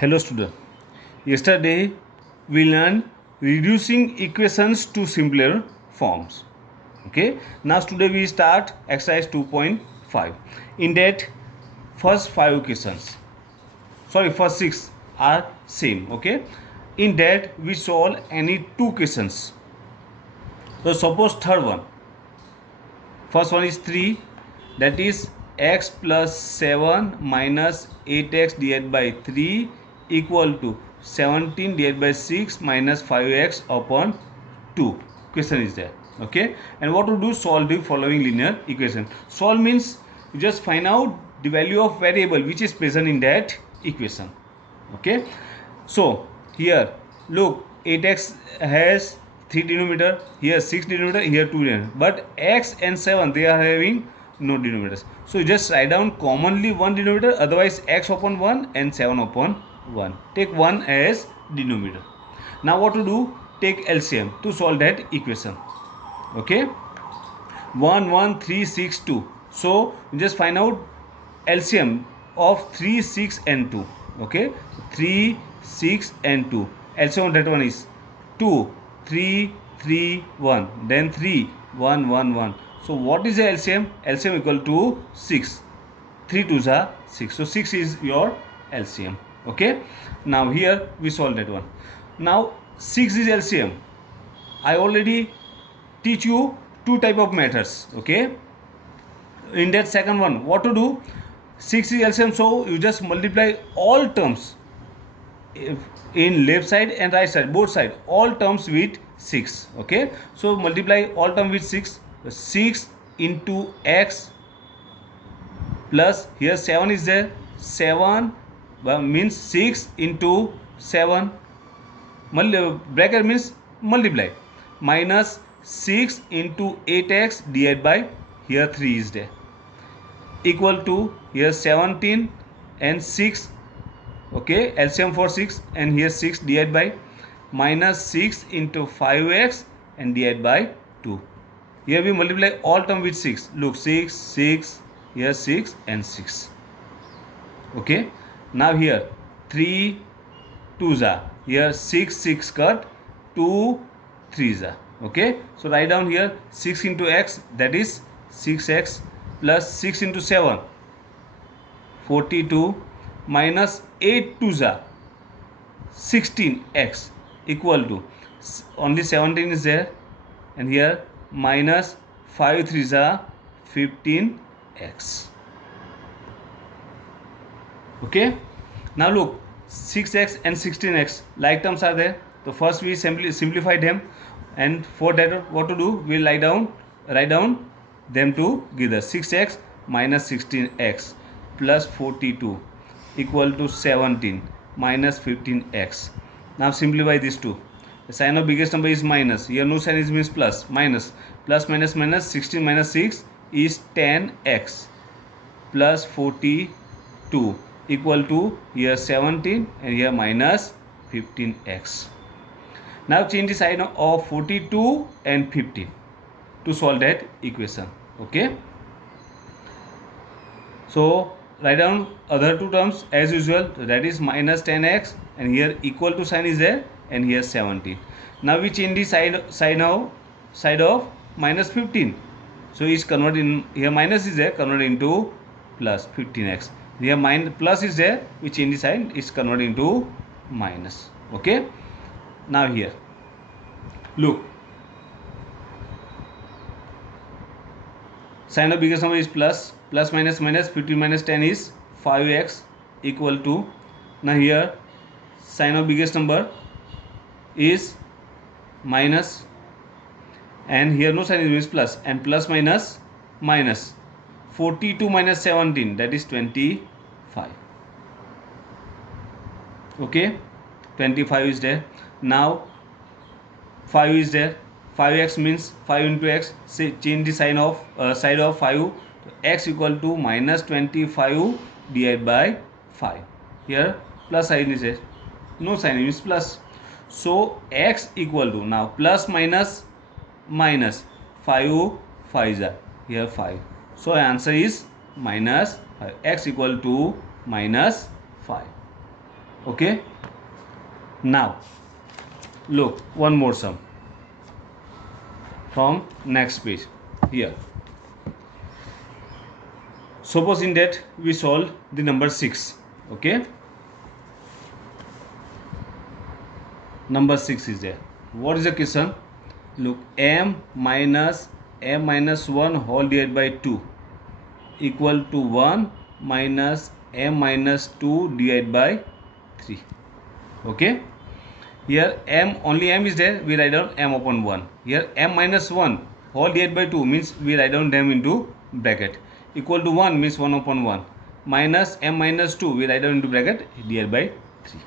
Hello student. Yesterday we learned reducing equations to simpler forms. Okay. Now today we start exercise 2.5. In that first 5 equations, first 6 are same. Okay. In that we solve any 2 equations. So suppose third one. First one is 3, that is x plus 7 minus 8x divided by 3 equal to 17 divided by 6 minus 5x upon 2. Question is there. Okay. And what to do? Solve the following linear equation. Solve means you just find out the value of variable which is present in that equation. Okay. So here look, 8x has 3 denominator, here 6 denominator, here 2 denominator, but x and 7 they are having no denominators. So you just write down commonly one denominator, otherwise x upon 1 and 7 upon 1. Take 1 as denominator. Now what to do? Take LCM to solve that equation. Okay. 1 1 3 6 2. So you just find out LCM of 3 6 and 2. Okay. 3 6 and 2. LCM of that one is 2 3 3 1, then 3 1 1 1. So what is the LCM? LCM equal to 6. 3 2s are 6. So 6 is your LCM. Okay. Now here we solve that one. Now 6 is LCM. I already teach you two type of methods. Okay. In that second one, what to do? 6 is LCM, so you just multiply all terms in left side and right side, both side, all terms with 6. Okay. So multiply all term with 6. 6 into x plus here 7 is there. 7 means 6 into 7. Bracket means multiply. Minus 6 into 8x divided by here 3 is there. Equal to here 17 and 6. Okay, LCM for 6 and here 6 divided by minus 6 into 5x and divided by 2. Here we multiply all term with 6. Look, 6, 6, here 6 and 6. Okay. Now here 3 2s are. Here 6 6 cut, 2 3s are. Okay. So write down here 6 into x, that is 6x plus 6 into 7 42 minus 8 2s are 16x equal to only 17 is there, and here minus 5 3s are 15x. Okay. Now look, 6x and 16x like terms are there. So first we simply simplify them, and for that what to do? We write down them together. 6x minus 16x plus 42 equal to 17 minus 15x. Now simplify these two. The sign of biggest number is minus. Here no sign is means plus. Minus. Plus minus minus. 16 minus 6 is 10x plus 42 equal to here 17 and here minus 15x. Now change the sign of 42 and 15 to solve that equation. Okay. So write down other two terms as usual, that is minus 10x and here equal to sign is there and here 17. Now we change the side of minus 15. So is converted in here minus is there, converted into plus 15x. Here plus is there, we change the sign, is converted into minus. Okay. Now here look, sign of biggest number is plus. Plus minus minus 15 minus 10 is 5x equal to, now here sign of biggest number is minus and here no sign is plus, and plus minus minus 42 minus 17, that is 25. Okay, 25 is there. Now 5 is there. 5x means 5 into x. Say change the sign of side of 5. X equal to minus 25 divided by 5. Here plus sign is there. No sign is plus. So x equal to, now plus minus minus 5 5s are here 5. So answer is minus 5. X equal to minus 5. Okay, now look one more sum from next page. Here, suppose in that we solve the number 6. Okay, number 6 is there. What is the question? Look, m minus 1 whole divided by 2 equal to 1 minus m minus 2 divided by 3. Okay, here m, only m is there, we write down m upon 1. Here m minus 1 whole divided by 2 means we write down them into bracket. Equal to 1 means 1 upon 1 minus m minus 2 we write down into bracket divided by 3.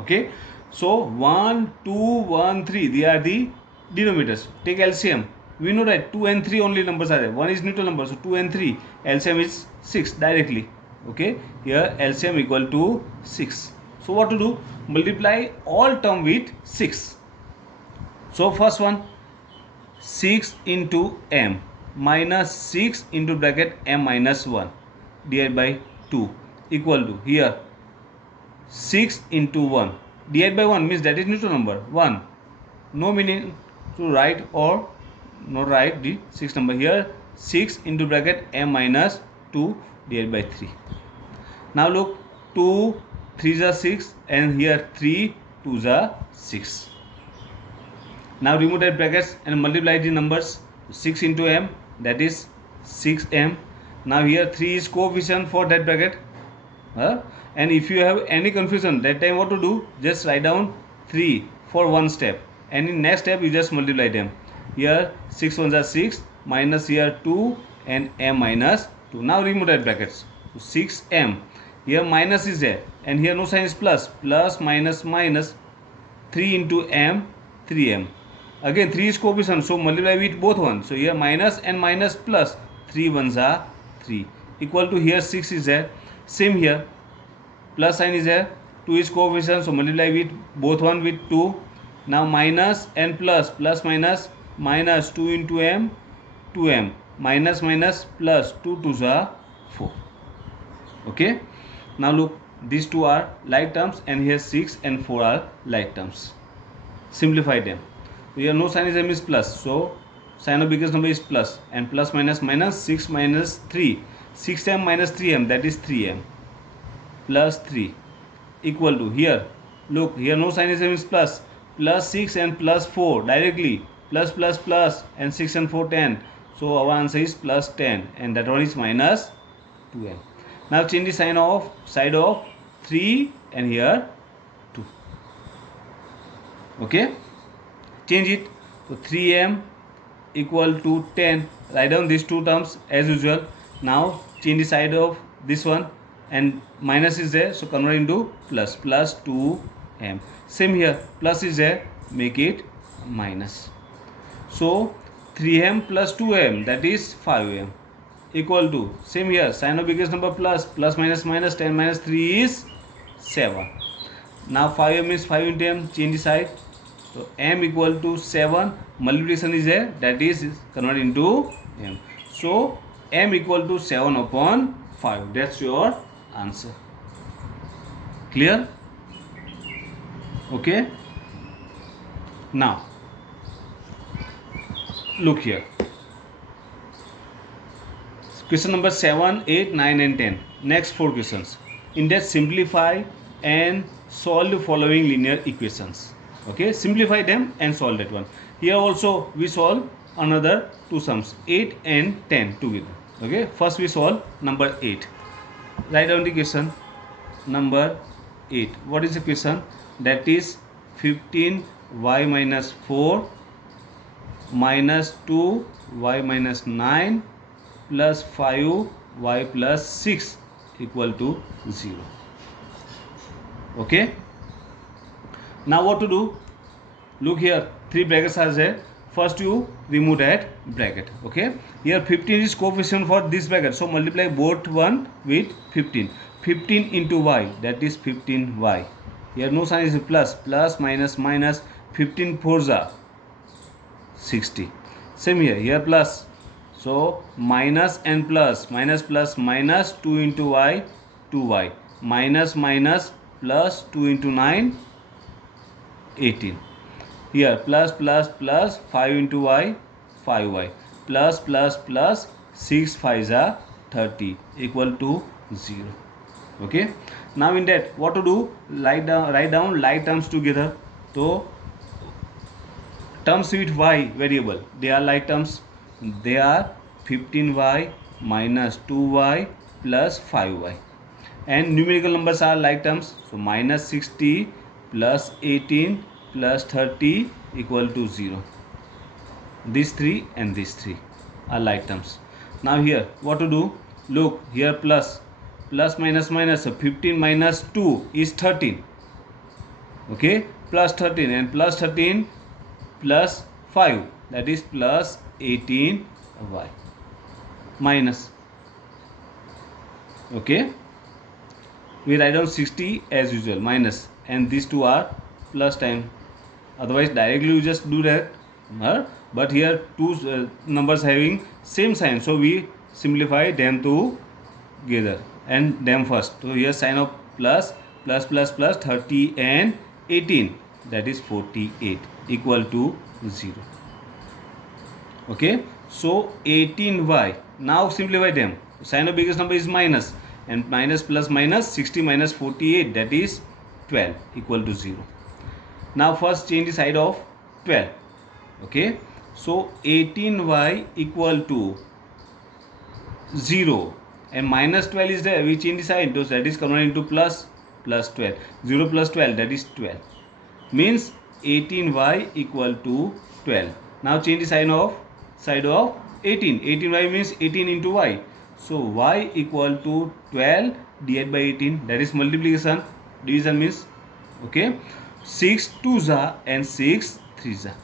Okay, so 1 2 1 3 they are the denominators. Take LCM. We know that 2 and 3 only numbers are there. 1 is neutral number, so 2 and 3 LCM is 6 directly. Okay, here LCM equal to 6. So what to do? Multiply all term with 6. So first one, 6 into m minus 6 into bracket m minus 1 divided by 2 equal to, here 6 into 1 divided by 1 means that is neutral number 1. No meaning to write or no write the 6 number. Here 6 into bracket m minus 2 divided by 3. Now look, 2 3s are 6 and here 3 2s are 6. Now remove that brackets and multiply the numbers. 6 into m, that is 6m. Now here 3 is coefficient for that bracket. And if you have any confusion that time, what to do? Just write down 3 for one step, and in next step you just multiply them. Here 6 ones are 6 minus here 2 and m minus 2. Now remove that brackets. 6m, here minus is there and here no sign is plus. Plus minus minus, 3 into m 3m. Again 3 is coefficient, so multiply with both ones. So here minus and minus plus, 3 ones are 3 equal to, here 6 is there. Same here, plus sign is there, 2 is coefficient, so multiply with both one with 2. Now minus and plus, plus minus minus 2 into m 2m minus minus plus 2 2s are 4. Okay, now look, these two are like terms and here 6 and 4 are like terms. Simplify them. Here no sign is m is plus, so sign of biggest number is plus, and plus minus minus 6 minus 3, 6m minus 3m, that is 3m plus 3 equal to, here look, here no sign is m is plus, plus 6 and plus 4 directly, plus plus plus and 6 and 4 10, so our answer is plus 10 and that one is minus 2m. Now change the sign of side of 3 and here 2. Okay, change it. So 3m equal to 10. Write down these two terms as usual. Now change the side of this one, and minus is there, so convert into plus, plus 2m. Same here, plus is there, make it minus. So 3m plus 2m, that is 5m equal to, same here, sign of biggest number plus, plus minus minus, 10 minus 3 is 7. Now 5m is 5 into m, change the side. So m equal to 7, multiplication is there, that is converted into m. So m equal to 7 upon 5. That's your answer. Clear? Okay. Now look here. Question number 7, 8, 9 and 10. Next 4 questions. In that, simplify and solve the following linear equations. Okay, simplify them and solve that one. Here also we solve another two sums, 8 and 10 together. Okay, first we solve number 8. Write down the question number 8. What is the question? That is 15y minus 4 minus 2y minus 9 plus 5y plus 6 equal to 0. Okay, now what to do? Look here, 3 brackets are there. First you remove that bracket. Okay, here 15 is coefficient for this bracket, so multiply both one with 15. 15 into y, that is 15y. Here no sign is plus, plus minus minus, 15 4s are 60. Same here, here plus, so minus and plus, minus plus minus, 2 into y 2y, minus minus plus 2 into 9, 18. Here plus 5 into y, 5y, plus 6 5s are 30 equal to 0. Okay. Now in that, what to do? Write down like terms together. So terms with y variable, they are like terms. They are 15y minus 2y plus 5y. And numerical numbers are like terms. So minus 60 plus 18 plus 30 equal to 0. These three and these three are like terms. Now here, what to do? Look, here plus minus minus. So 15 minus 2 is 13. Okay, plus 13, and plus 13 plus 5, that is plus 18y minus. Okay, we write down 60 as usual minus, and these two are plus time. Otherwise directly you just do that, but here two numbers having same sign, so we simplify them together and them first. So here sign of plus 30 and 18, that is 48 equal to 0. Okay, so 18y. Now simplify them. Sign of biggest number is minus, and minus plus minus 60 minus 48, that is 12 equal to 0. Now first change the side of 12. Okay, so 18y equal to 0, and minus 12 is there. We change the sign, so that is converted into plus 12. 0 plus 12, that is 12. Means 18y equal to 12. Now change the sign of side of 18. 18y means 18 into y. So y equal to 12 divided by 18, that is multiplication. Division means, okay, 6 2s are and 6 3s are.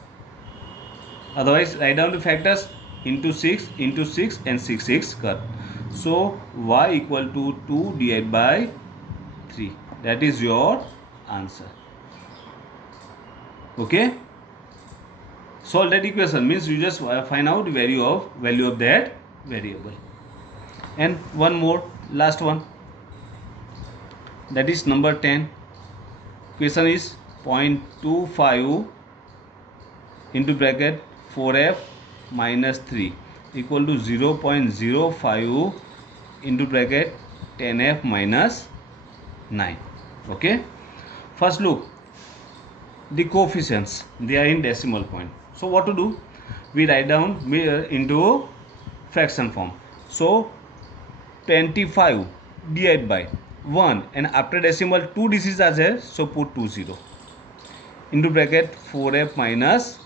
Otherwise write down the factors, into 6 and 6 cut. So y equal to 2 divided by 3. That is your answer. Okay, solve that equation means you just find out the value of that variable. And one more, last one, that is number 10. Question is 0.25 into bracket 4f minus 3 equal to 0.05 into bracket 10f minus 9. Okay, first look the coefficients, they are in decimal point. So what to do? We write down into fraction form. So 25 divided by 1, and after decimal 2 digits are there, so put 20 into bracket 4f minus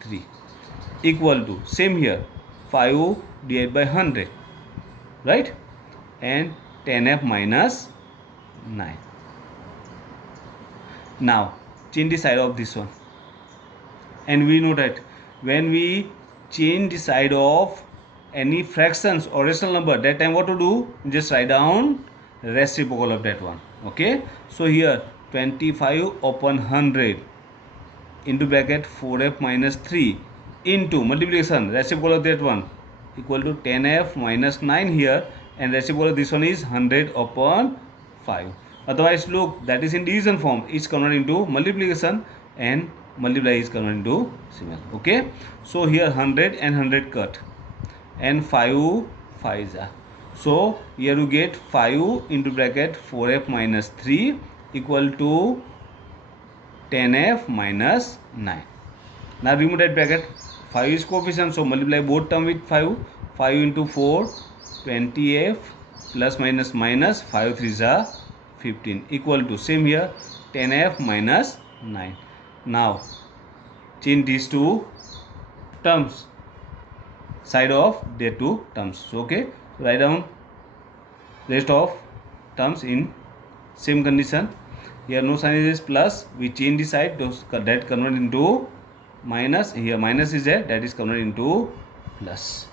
3 equal to, same here, 5 divided by 100, right, and 10f minus 9. Now change the side of this one, and we know that when we change the side of any fractions or rational number, that time what to do? Just write down reciprocal of that one. Okay, so here 25 upon 100 into bracket 4f minus 3 into multiplication reciprocal of that one equal to 10f minus 9 here, and reciprocal of this one is 100 upon 5. Otherwise look, that is in division form, it's converted into multiplication, and multiply is converted into decimal. Okay, so here 100 and 100 cut, and 5 5s are. So here you get 5 into bracket 4f minus 3 equal to 10f minus 9. Now remove that bracket. 5 is coefficient, so multiply both term with 5. 5 into 4, 20f plus minus minus 5 3s are 15 equal to, same here, 10f minus 9. Now change these two terms, side of their two terms. So, okay, write down rest of terms in same condition. Here no sign is plus, we change the side, that convert into minus. Here minus is there, that is converted into plus.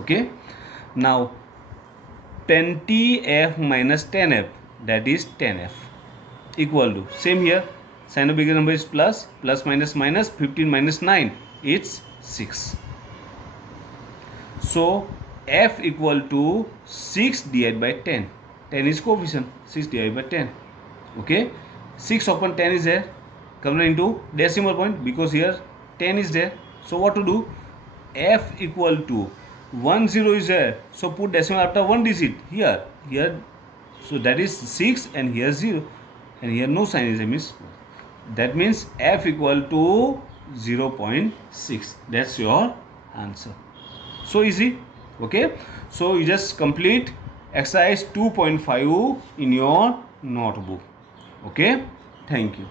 Okay, now 20f minus 10f, that is 10f equal to, same here, sign of bigger number is plus minus minus, 15 minus 9, it's 6. So f equal to 6 divided by 10. 10 is coefficient, 6 divided by 10. Okay, 6 upon 10 is there, convert into decimal point because here 10 is there. So what to do? F equal to 10 is there, so put decimal after one digit here, so that is 6 and here 0 and here no sign is means that means F equal to 0.6. That's your answer. So easy. Okay, so you just complete exercise 2.5 in your notebook. Okay, thank you.